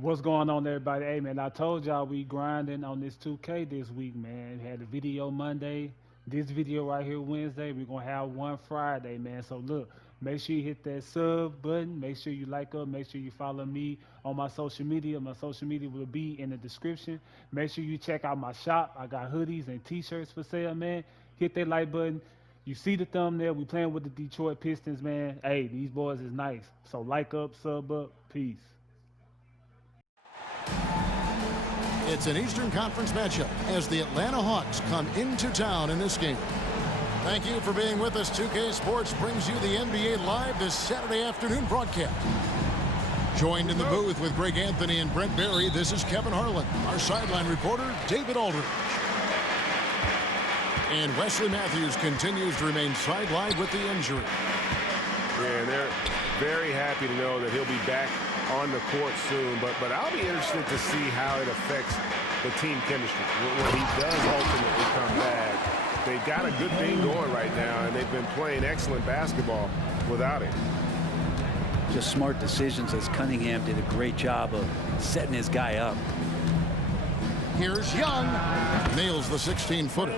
What's going on, everybody? Hey, man, I told y'all we grinding on this 2K this week, man. We had a video Monday, this video right here Wednesday. We're gonna have one Friday, man. So look, make sure you hit that sub button. Make sure you like up. Make sure you follow me on my social media. My social media will be in the description. Make sure you check out my shop. I got hoodies and T-shirts for sale, man. Hit that like button. You see the thumbnail. We playing with the Detroit Pistons, man. Hey, these boys is nice. So like up, sub up, peace. It's an Eastern Conference matchup as the Atlanta Hawks come into town in this game. Thank you for being with us. 2K Sports brings you the NBA Live this Saturday afternoon broadcast. Joined in the booth with Greg Anthony and Brent Barry, this is Kevin Harlan. Our sideline reporter, David Aldridge. And Wesley Matthews continues to remain sidelined with the injury. Yeah, and they're very happy to know that he'll be back on the court soon, but I'll be interested to see how it affects the team chemistry when he does ultimately come back. They've got a good thing going right now, and they've been playing excellent basketball without him. Just smart decisions, as Cunningham did a great job of setting his guy up. Here's Young. Nails the 16-footer.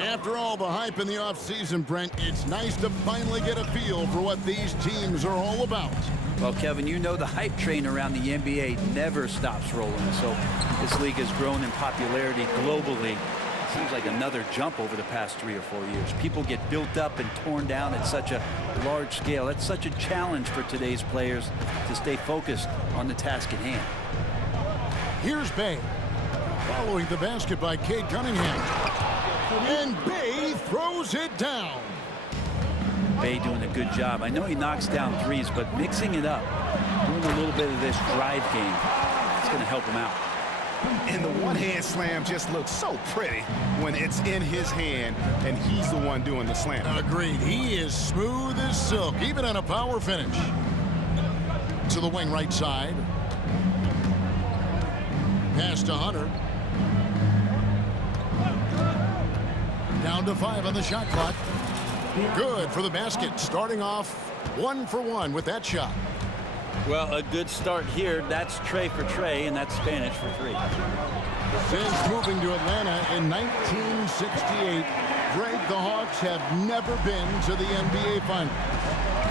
After all the hype in the offseason, Brent, it's nice to finally get a feel for what these teams are all about. Well, Kevin, you know the hype train around the NBA never stops rolling. So this league has grown in popularity globally. Seems like another jump over the past 3 or 4 years. People get built up and torn down at such a large scale. That's such a challenge for today's players to stay focused on the task at hand. Here's Bay. Following the basket by Cade Cunningham. And Bay throws it down. Bay doing a good job. I know he knocks down threes, but mixing it up, doing a little bit of this drive game, it's going to help him out. And the one-hand slam just looks so pretty when it's in his hand and he's the one doing the slam. Agreed. He is smooth as silk, even on a power finish. To the wing right side. Pass to Hunter. Down to 5 on the shot clock. Good for the basket. Starting off 1 for 1 with that shot. Well, a good start here. That's Trey for Trey, and that's Spanish for 3. Since moving to Atlanta in 1968, Greg, the Hawks have never been to the NBA Finals.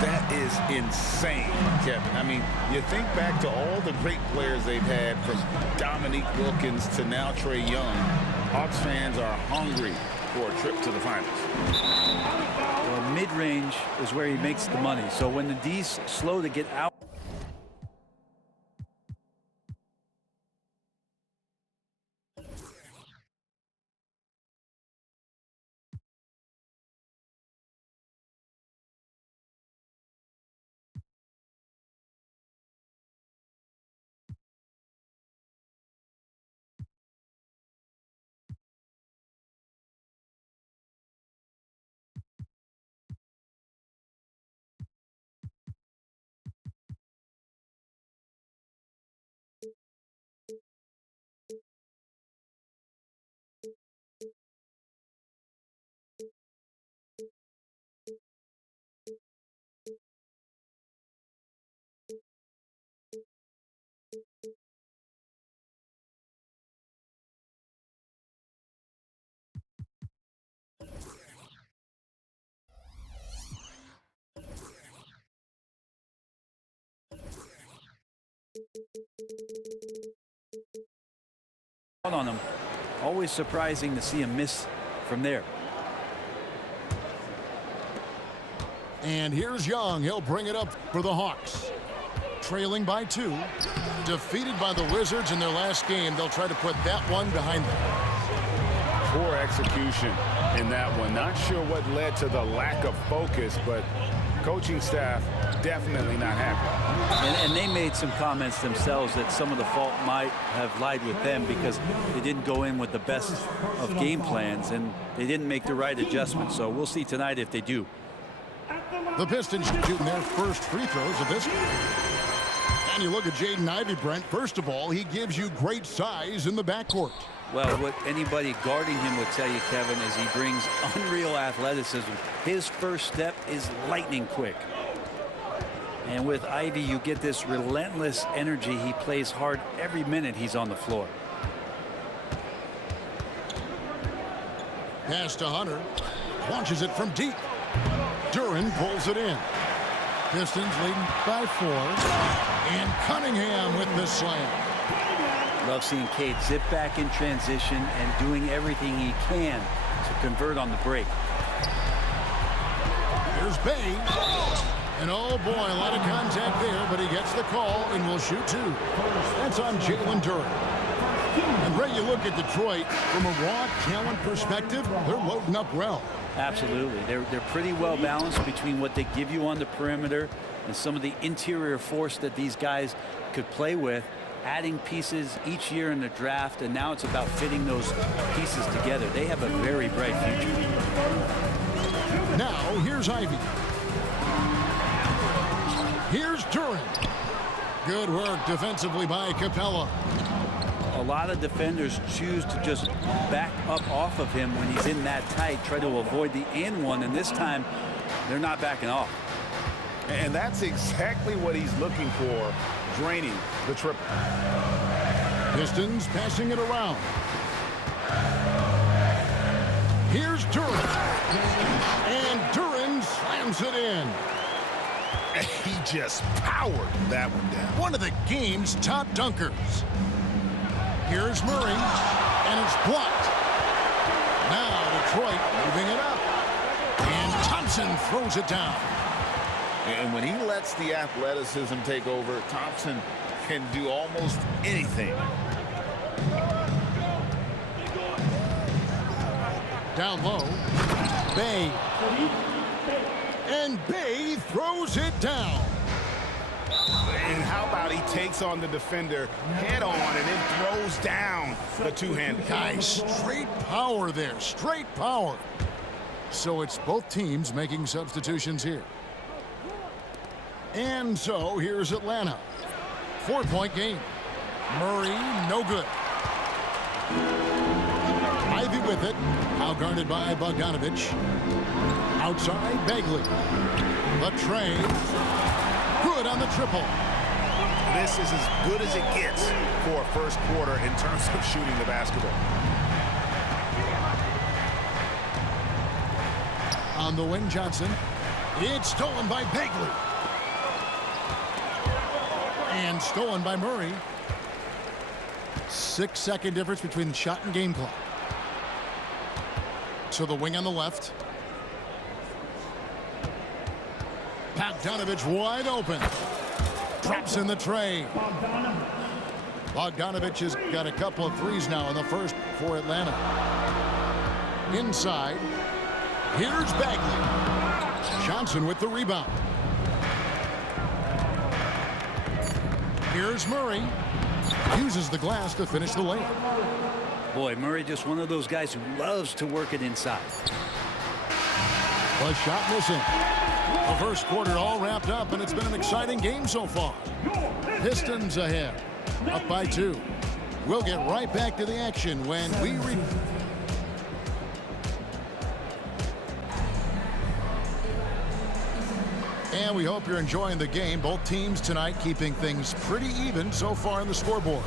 That is insane, Kevin. I mean, you think back to all the great players they've had, from Dominique Wilkins to now Trey Young. Hawks fans are hungry for a trip to the finals. Well, mid-range is where he makes the money. So when the D's slow to get out. On him. Always surprising to see him miss from there. And here's Young. He'll bring it up for the Hawks. Trailing by 2. Defeated by the Wizards in their last game. They'll try to put that one behind them. Poor execution in that one. Not sure what led to the lack of focus, but coaching staff definitely not happy. And they made some comments themselves that some of the fault might have lied with them because they didn't go in with the best of game plans and they didn't make the right adjustments. So we'll see tonight if they do. The Pistons shooting their first free throws of this game. And you look at Jaden Ivey, Brent. First of all, he gives you great size in the backcourt. Well, what anybody guarding him would tell you, Kevin, is he brings unreal athleticism. His first step is lightning quick. And with Ivy, you get this relentless energy. He plays hard every minute he's on the floor. Pass to Hunter. Launches it from deep. Durant pulls it in. Pistons leading by 4. And Cunningham with the slam. Love seeing Cade zip back in transition and doing everything he can to convert on the break. Here's Bay. And oh boy, a lot of contact there, but he gets the call and will shoot 2. That's on Jalen Durant. And Ray, you look at Detroit from a raw talent perspective, they're loading up well. Absolutely. They're pretty well balanced between what they give you on the perimeter and some of the interior force that these guys could play with, adding pieces each year in the draft, and now it's about fitting those pieces together. They have a very bright future. Now, here's Ivy. Here's Durant. Good work defensively by Capella. A lot of defenders choose to just back up off of him when he's in that tight, try to avoid the and one, and this time they're not backing off. And that's exactly what he's looking for, draining the triple. Pistons passing it around. Here's Durant. And Durant slams it in. He just powered that one down. One of the game's top dunkers. Here's Murray, and it's blocked. Now Detroit moving it up. And Thompson throws it down. And when he lets the athleticism take over, Thompson can do almost anything. Down low. Bay. And Bay throws it down. And how about he takes on the defender head on and then throws down the two-handed. Guys, straight power there. Straight power. So it's both teams making substitutions here. And so here's Atlanta. 4-point game. Murray, no good. Ivy with it. Now guarded by Bogdanovich. Outside, Bagley. The tray. Good on the triple. This is as good as it gets for a first quarter in terms of shooting the basketball. On the wing, Johnson. It's stolen by Bagley. And stolen by Murray. 6-second difference between shot and game clock. So the wing on the left. Bogdanovich wide open. Drops in the tray. Bogdanovich has got a couple of threes now in the first for Atlanta. Inside. Here's Bagley. Johnson with the rebound. Here's Murray. Uses the glass to finish the layup. Boy, Murray just one of those guys who loves to work it inside. A shot missing. The first quarter all wrapped up, and it's been an exciting game so far. Pistons ahead, up by 2. We'll get right back to the action when we And we hope you're enjoying the game. Both teams tonight keeping things pretty even so far on the scoreboard.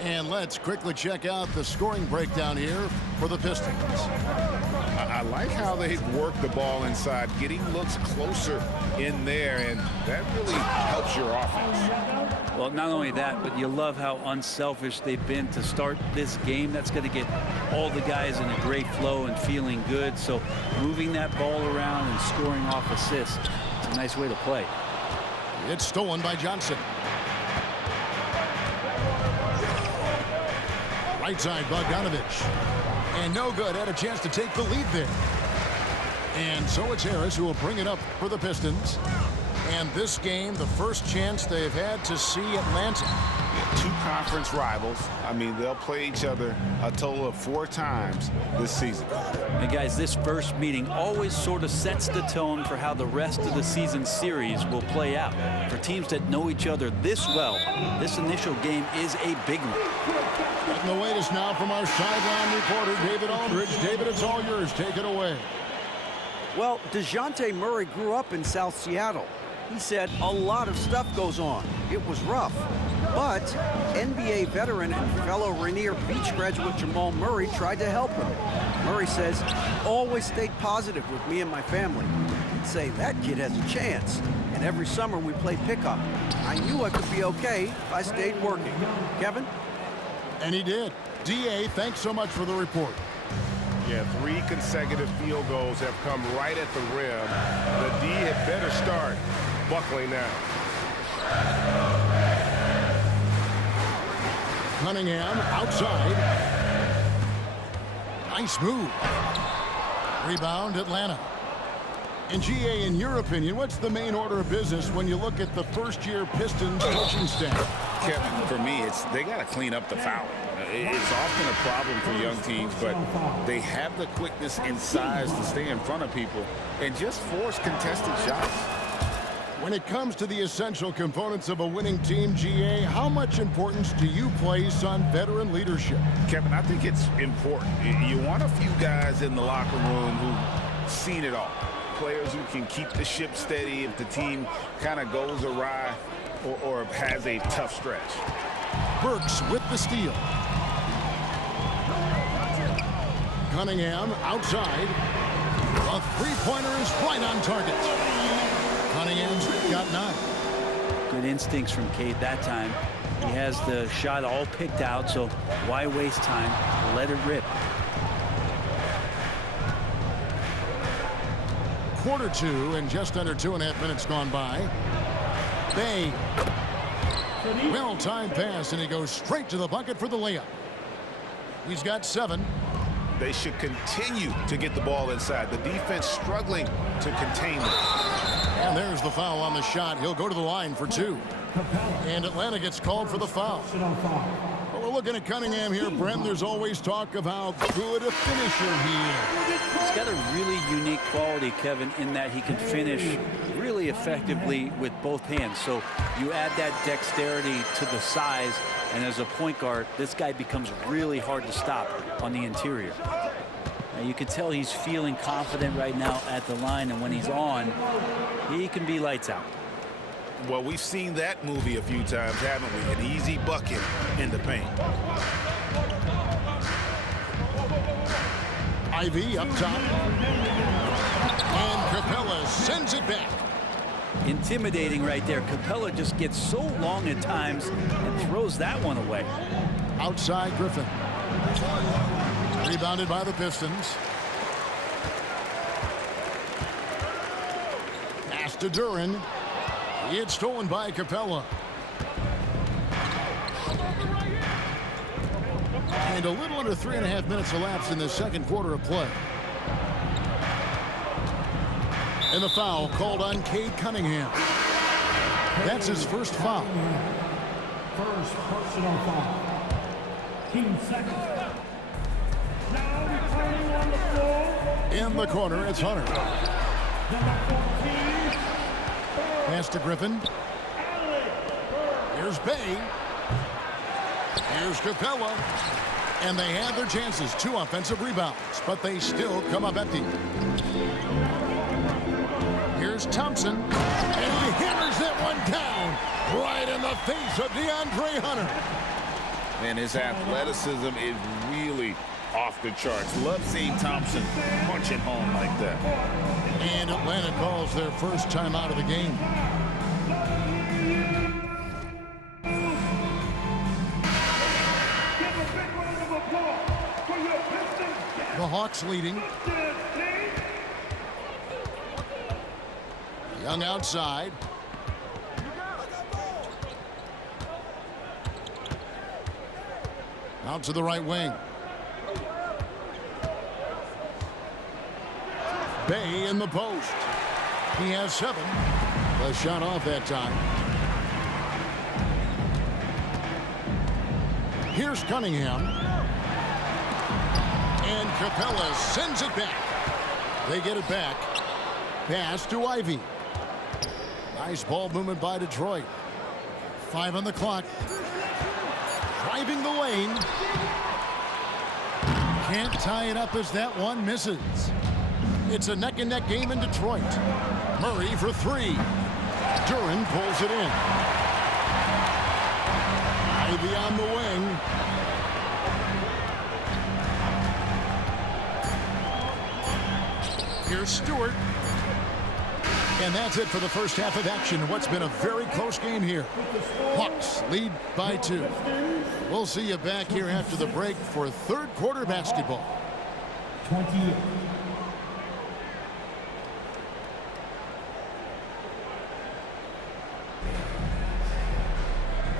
And let's quickly check out the scoring breakdown here for the Pistons. I like how they've worked the ball inside, getting looks closer in there, and that really helps your offense. Well, not only that, but you love how unselfish they've been to start this game. That's going to get all the guys in a great flow and feeling good. So moving that ball around and scoring off assists, it's a nice way to play. It's stolen by Johnson. Right side, Bogdanovich. And no good. Had a chance to take the lead there. And so it's Harris who will bring it up for the Pistons. And this game, the first chance they've had to see Atlanta. Two conference rivals. I mean, they'll play each other a total of 4 times this season. And guys, this first meeting always sort of sets the tone for how the rest of the season series will play out. For teams that know each other this well, this initial game is a big one. Getting the latest now from our sideline reporter, David Aldridge. David, it's all yours. Take it away. Well, DeJounte Murray grew up in South Seattle. He said a lot of stuff goes on. It was rough. But NBA veteran and fellow Rainier Beach graduate Jamal Murray tried to help him. Murray says, always stayed positive with me and my family. He'd say, that kid has a chance. And every summer we play pickup. I knew I could be okay if I stayed working. Kevin? And he did. D.A., thanks so much for the report. Yeah, 3 consecutive field goals have come right at the rim. The D had better start buckling now. Cunningham outside. Nice move. Rebound, Atlanta. And GA, in your opinion, what's the main order of business when you look at the first-year Pistons coaching staff? Kevin, for me, they got to clean up the foul. It's often a problem for young teams, but they have the quickness and size to stay in front of people and just force contested shots. When it comes to the essential components of a winning team, GA, how much importance do you place on veteran leadership? Kevin, I think it's important. You want a few guys in the locker room who've seen it all. Players who can keep the ship steady if the team kind of goes awry or has a tough stretch. Burks with the steal. Cunningham outside. A three-pointer is right on target. Cunningham's got 9. Good instincts from Cade that time. He has the shot all picked out, so why waste time? Let it rip. Quarter 2 and just under 2.5 minutes gone by. Bay. Well-timed pass, and he goes straight to the bucket for the layup. He's got 7. They should continue to get the ball inside. The defense struggling to contain them. And there's the foul on the shot. He'll go to the line for 2. And Atlanta gets called for the foul. But we're looking at Cunningham here, Brent. There's always talk of how good a finisher he is. He's got a really unique quality, Kevin, in that he can finish really effectively with both hands. So you add that dexterity to the size, and as a point guard, this guy becomes really hard to stop on the interior. Now, you can tell he's feeling confident right now at the line, and when he's on, he can be lights out. Well, we've seen that movie a few times, haven't we? An easy bucket in the paint. Ivy up top. And Capella sends it back. Intimidating right there. Capella just gets so long at times and throws that one away. Outside Griffin. Rebounded by the Pistons. Pass to Durant. It's stolen by Capella. And a little under 3.5 minutes elapsed in the second quarter of play. And the foul called on Cade Cunningham. That's his first foul. First personal foul. 15 seconds. Now returning on the floor. In the corner, it's Hunter. Number 14. Pass to Griffin. Here's Bay. Here's Capella. And they have their chances. 2 offensive rebounds, but they still come up empty. Here's Thompson. And he hammers that one down right in the face of DeAndre Hunter. And his athleticism is really off the charts. Love seeing Thompson punching home like that. And Atlanta calls their first time out of the game. The Hawks leading. Young outside. Out to the right wing. Bay in the post. He has 7. The shot off that time. Here's Cunningham. And Capella sends it back. They get it back. Pass to Ivy. Nice ball movement by Detroit. 5 on the clock. Driving the lane. Can't tie it up as that one misses. It's a neck-and-neck game in Detroit. Murray for 3. Durant pulls it in. Ivy on the wing. Here's Stewart. And that's it for the first half of action. What's been a very close game here. Hawks lead by 2. We'll see you back here after the break for third quarter basketball. 28.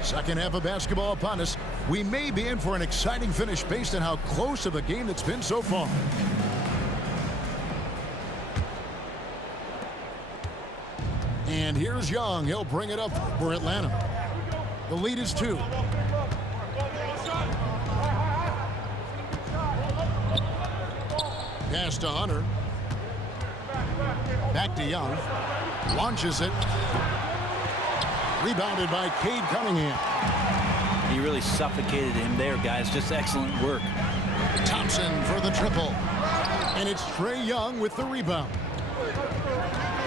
Second half of basketball upon us. We may be in for an exciting finish based on how close of a game it's been so far. And here's Young. He'll bring it up for Atlanta. The lead is 2. Pass to Hunter. Back to Young. Launches it. Rebounded by Cade Cunningham. He really suffocated him there, guys. Just excellent work. Thompson for the triple. And it's Trae Young with the rebound.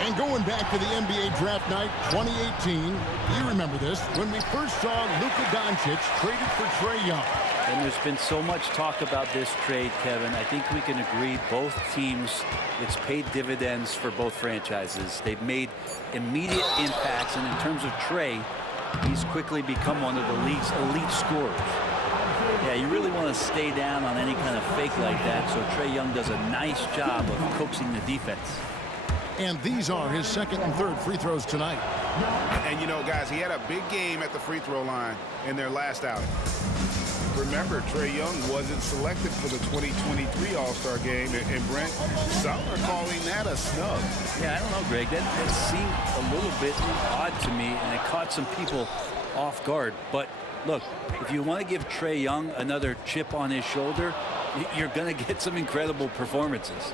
And going back to the NBA draft night 2018, you remember this, when we first saw Luka Doncic traded for Trae Young. And there's been so much talk about this trade, Kevin. I think we can agree both teams, it's paid dividends for both franchises. They've made immediate impacts, and in terms of Trae, he's quickly become one of the league's elite scorers. Yeah, you really want to stay down on any kind of fake like that, so Trae Young does a nice job of coaxing the defense. And these are his second and third free throws tonight. And you know, guys, he had a big game at the free throw line in their last outing. Remember, Trae Young wasn't selected for the 2023 All-Star game, and Brent, some are calling that a snub. Yeah, I don't know, Greg. That seemed a little bit odd to me, and it caught some people off guard. But look, if you want to give Trae Young another chip on his shoulder, you're going to get some incredible performances.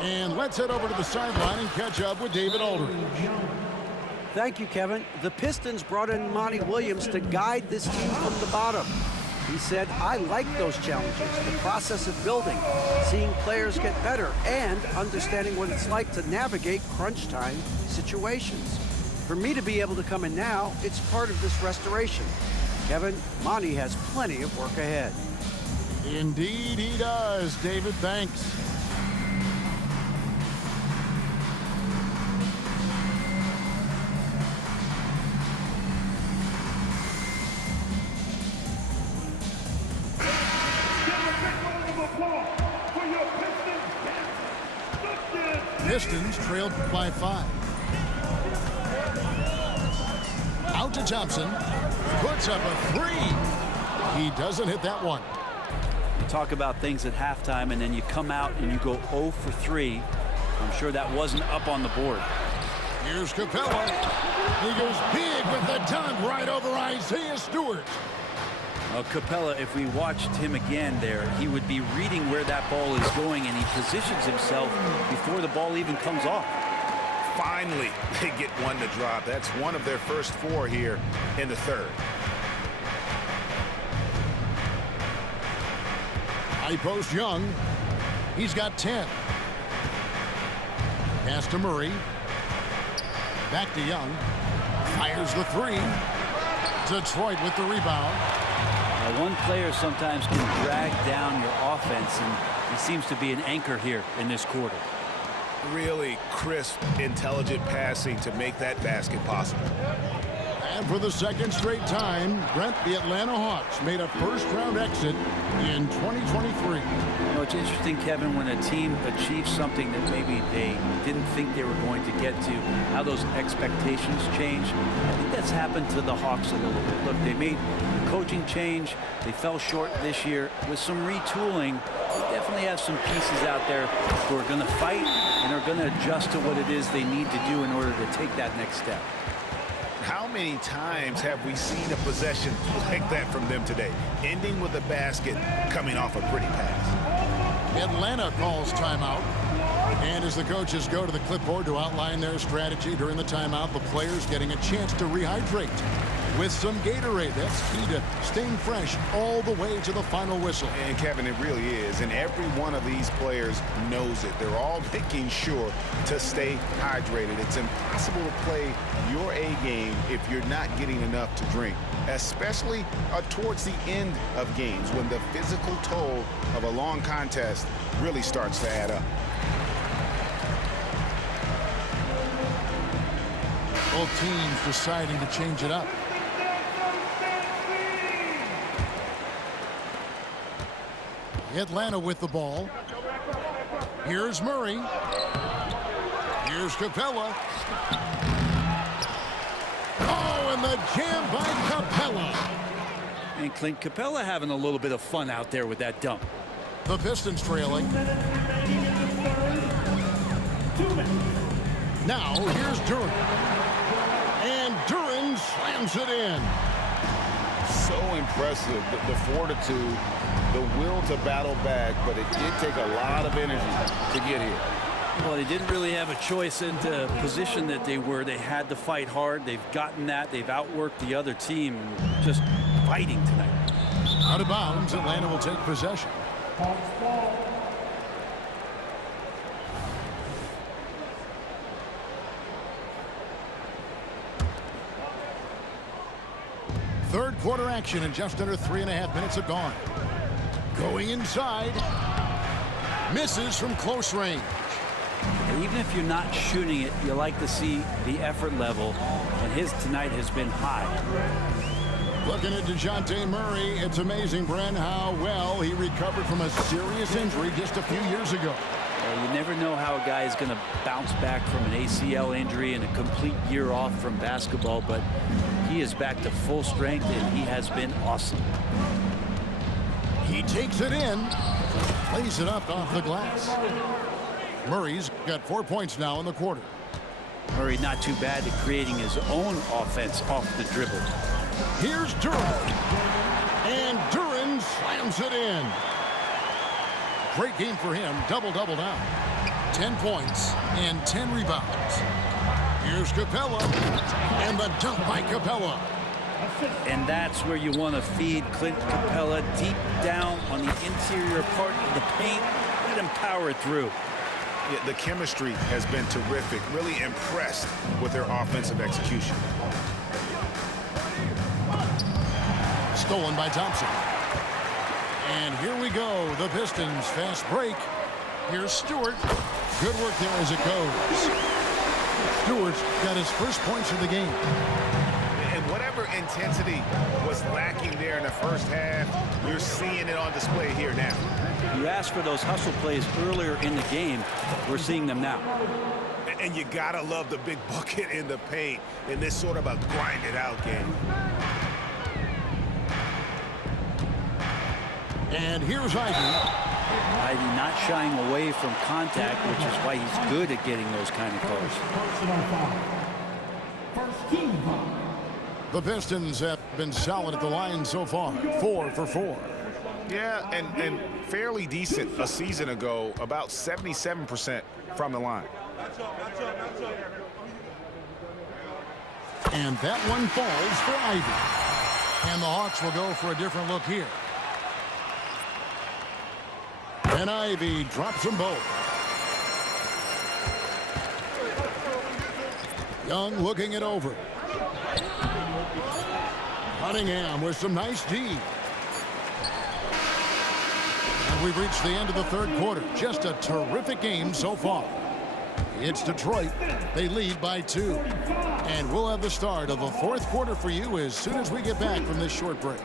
And let's head over to the sideline and catch up with David Aldridge. Thank you, Kevin. The Pistons brought in Monty Williams to guide this team from the bottom. He said, I like those challenges, the process of building, seeing players get better, and understanding what it's like to navigate crunch time situations. For me to be able to come in now, it's part of this restoration. Kevin, Monty has plenty of work ahead. Indeed he does, David. Thanks. Pistons trailed by 5. Out to Thompson. Puts up a 3. He doesn't hit that one. You talk about things at halftime, and then you come out and you go 0 for 3. I'm sure that wasn't up on the board. Here's Capella. He goes big with the dunk right over Isaiah Stewart. Capella, if we watched him again there, he would be reading where that ball is going, and he positions himself before the ball even comes off. Finally, they get one to drop. That's one of their first 4 here in the third. High post Young. He's got 10. Pass to Murray. Back to Young. Fires the 3. Detroit with the rebound. One player sometimes can drag down your offense, and he seems to be an anchor here in this quarter. Really crisp, intelligent passing to make that basket possible. And for the second straight time, Brent, the Atlanta Hawks made a first-round exit in 2023. You know, it's interesting, Kevin, when a team achieves something that maybe they didn't think they were going to get to, how those expectations change. I think that's happened to the Hawks a little bit. Look, they made a coaching change. They fell short this year. With some retooling, they definitely have some pieces out there who are going to fight and are going to adjust to what it is they need to do in order to take that next step. How many times have we seen a possession like that from them today, ending with a basket coming off a pretty pass? Atlanta calls timeout. And as the coaches go to the clipboard to outline their strategy during the timeout, the players getting a chance to rehydrate. with some Gatorade. That's key to staying fresh all the way to the final whistle. And Kevin, it really is. And every one of these players knows it. They're all making sure to stay hydrated. It's impossible to play your A game if you're not getting enough to drink, especially towards the end of games when the physical toll of a long contest really starts to add up. Both teams deciding to change it up. Atlanta with the ball. Here's Murray. Here's Capella. Oh, and the jam by Capella. And Clint Capella having a little bit of fun out there with that dunk. The Pistons trailing. Now here's Durant. And Durant slams it in. So impressive, the fortitude, the will to battle back, but it did take a lot of energy to get here. Well, they didn't really have a choice in the position that they were. They had to fight hard. They've gotten that. They've outworked the other team. Just fighting tonight. Out of bounds, Atlanta will take possession. Third quarter action in just under 3.5 minutes have gone. Going inside. Misses from close range. Even if you're not shooting it, you like to see the effort level, and his tonight has been high. Looking at DeJounte Murray, it's amazing, Bren, how well he recovered from a serious injury just a few years ago. You never know how a guy is going to bounce back from an ACL injury and a complete year off from basketball, but he is back to full strength, and he has been awesome. He takes it in, lays it up off the glass. Murray's got 4 points now in the quarter. Murray not too bad at creating his own offense off the dribble. Here's Durant. And Durant slams it in. Great game for him. Double-double now. 10 points and 10 rebounds. Here's Capella. And the dunk by Capella. And that's where you want to feed Clint Capella, deep down on the interior part of the paint. Let him power it through. Yeah, the chemistry has been terrific. Really impressed with their offensive execution. Stolen by Thompson. And here we go. The Pistons fast break. Here's Stewart. Good work there as it goes. Stewart's got his first points of the game. And whatever intensity was lacking there in the first half, you're seeing it on display here now. You asked for those hustle plays earlier in the game. We're seeing them now. And you gotta love the big bucket in the paint in this sort of a grind-it-out game. And here's Ivy. Ivy not shying away from contact, which is why he's good at getting those kind of calls. The Pistons have been solid at the line so far. 4 for 4. Yeah, and fairly decent a season ago, about 77% from the line. And that one falls for Ivy. And the Hawks will go for a different look here. And Ivy drops them both. Young looking it over. Cunningham with some nice D. And we've reached the end of the third quarter. Just a terrific game so far. It's Detroit. They lead by 2. And we'll have the start of the fourth quarter for you as soon as we get back from this short break.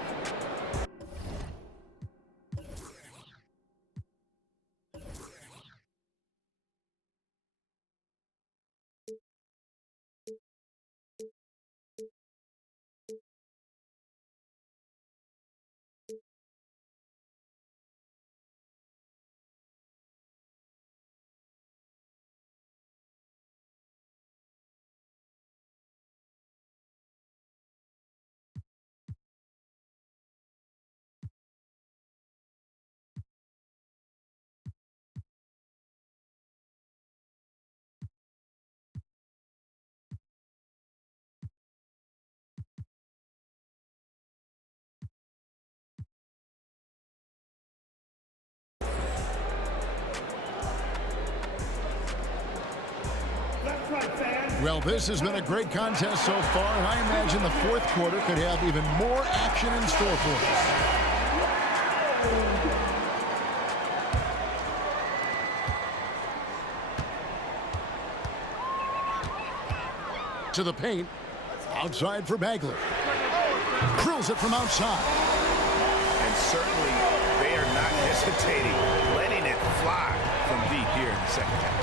Well, this has been a great contest so far, and I imagine the fourth quarter could have even more action in store for us. To the paint. Outside for Bagley. Drills it from outside. And certainly they are not hesitating, letting it fly from deep here in the second half.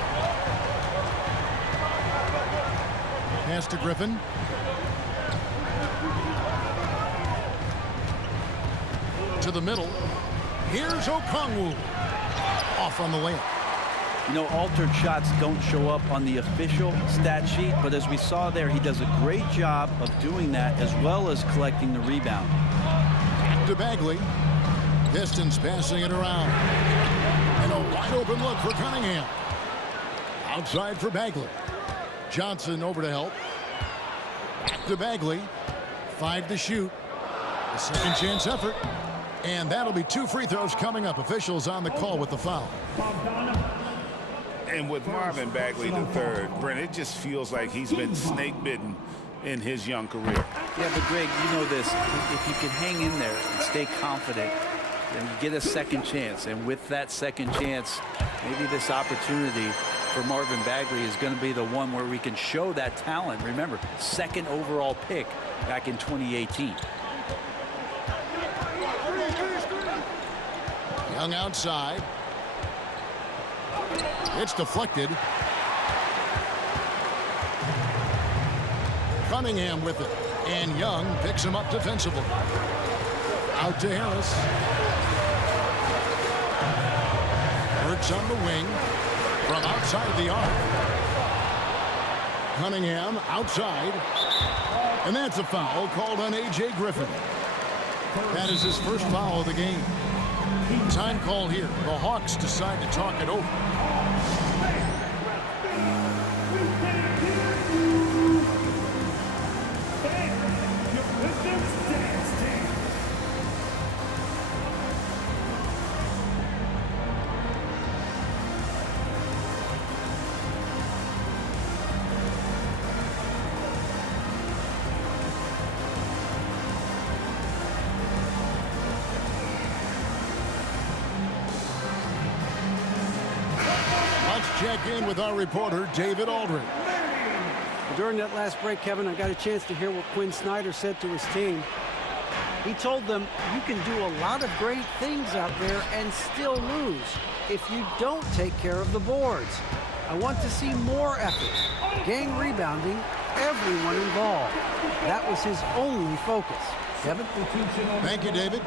Pass to Griffin. To the middle. Here's Okongwu. Off on the layup. You know, altered shots don't show up on the official stat sheet, but as we saw there, he does a great job of doing that as well as collecting the rebound. To Bagley. Pistons passing it around. And a wide open look for Cunningham. Outside for Bagley. Johnson over to help. Back to Bagley. 5 to shoot. A second chance effort. And that'll be 2 free throws coming up. Officials on the call with the foul. And with Marvin Bagley III, Brent, it just feels like he's been snake bitten in his young career. Yeah, but Greg, you know this. If you can hang in there and stay confident, then you get a second chance. And with that second chance, maybe this opportunity for Marvin Bagley is going to be the one where we can show that talent. Remember, second overall pick back in 2018. Young outside. It's deflected. Cunningham with it. And Young picks him up defensively. Out to Harris. Works on the wing. From outside the arc. Cunningham outside. And that's a foul called on A.J. Griffin. That is his first foul of the game. Time call here. The Hawks decide to talk it over. Check in with our reporter, David Aldridge. During that last break, Kevin, I got a chance to hear what Quinn Snyder said to his team. He told them, you can do a lot of great things out there and still lose if you don't take care of the boards. I want to see more effort, gang rebounding, everyone involved. That was his only focus. Kevin? Thank you, David.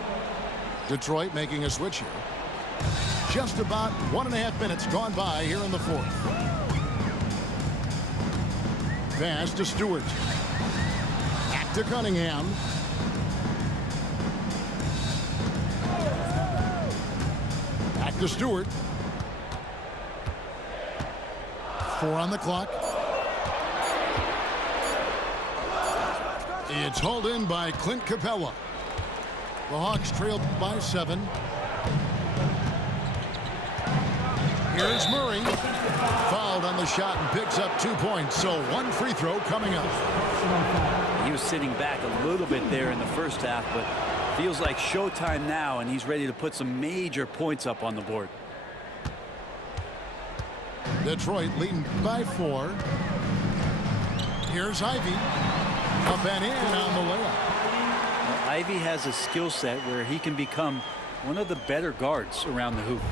Detroit making a switch here. Just about 1.5 minutes gone by here in the fourth. Pass to Stewart. Back to Cunningham. Back to Stewart. 4 on the clock. It's hauled in by Clint Capella. The Hawks trailed by 7. Here's Murray. Fouled on the shot and picks up 2 points. So 1 free throw coming up. He was sitting back a little bit there in the first half, but feels like showtime now, and he's ready to put some major points up on the board. Detroit leading by 4. Here's Ivy. Up and in on the layup. Well, Ivy has a skill set where he can become one of the better guards around the hoop.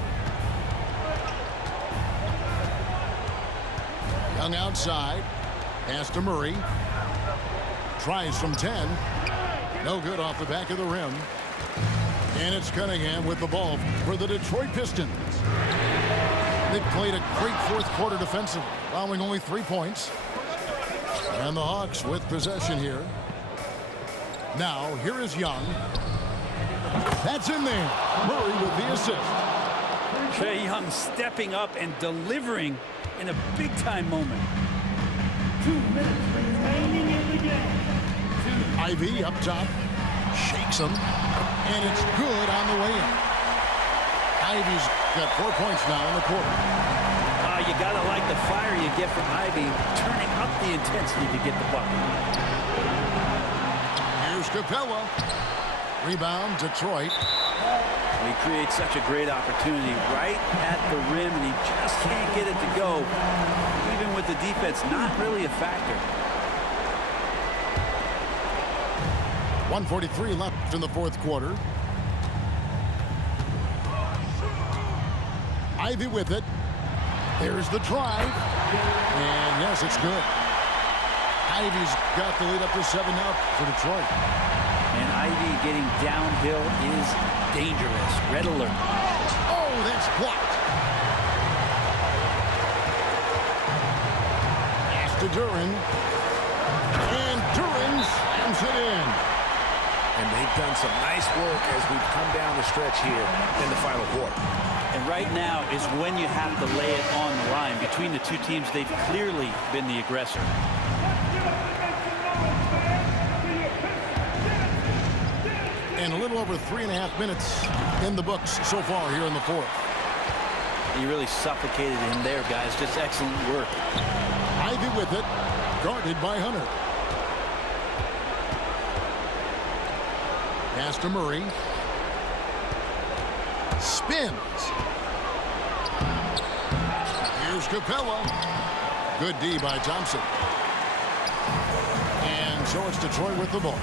Young outside. Pass to Murray. Tries from 10. No good off the back of the rim. And it's Cunningham with the ball for the Detroit Pistons. They've played a great fourth quarter defensively, allowing only 3 points. And the Hawks with possession here. Now, here is Young. That's in there. Murray with the assist. Trae Young stepping up and delivering in a big-time moment. 2 minutes remaining in the game. Ivy up top. Shakes him. And it's good on the way in. Ivy's got 4 points now in the quarter. you got to like the fire you get from Ivy, turning up the intensity to get the bucket. Here's Capella. Rebound, Detroit. He creates such a great opportunity right at the rim, and he just can't get it to go. Even with the defense, not really a factor. 1:43 left in the fourth quarter. Ivy with it. There's the drive. And yes, it's good. Ivy's got the lead up to 7 now for Detroit. And Ivy getting downhill is dangerous. Red alert. Oh, that's blocked. Pass to Durant. And Durant slams it in. And they've done some nice work as we've come down the stretch here in the final quarter. And right now is when you have to lay it on the line. Between the two teams, they've clearly been the aggressor. And a little over 3.5 minutes in the books so far here in the fourth. You really suffocated him there, guys. Just excellent work. Ivy with it, guarded by Hunter. Pass to Murray. Spins. Here's Capella. Good D by Thompson. And so it's Detroit with the ball.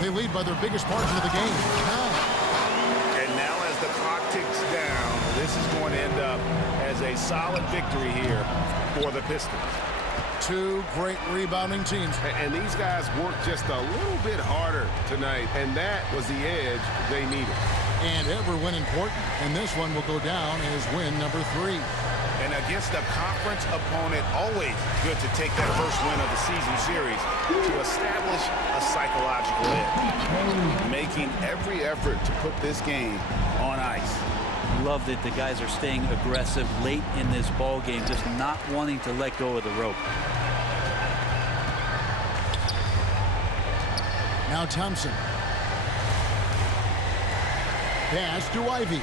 They lead by their biggest margin of the game. And now as the clock ticks down, this is going to end up as a solid victory here for the Pistons. Two great rebounding teams. And these guys worked just a little bit harder tonight, and that was the edge they needed. And ever win important, and this one will go down as win number 3. And against a conference opponent, always good to take that first win of the season series to establish a psychological edge. Making every effort to put this game on ice. Love that the guys are staying aggressive late in this ball game, just not wanting to let go of the rope. Now Thompson. Pass to Ivy.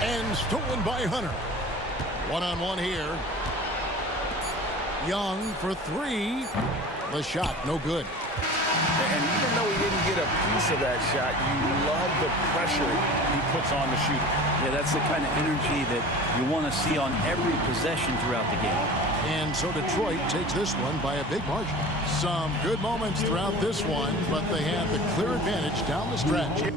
And stolen by Hunter. One-on-one here. Young for 3. The shot, no good. And even though he didn't get a piece of that shot, you love the pressure he puts on the shooter. Yeah, that's the kind of energy that you want to see on every possession throughout the game. And so Detroit takes this one by a big margin. Some good moments throughout this one, but they had the clear advantage down the stretch.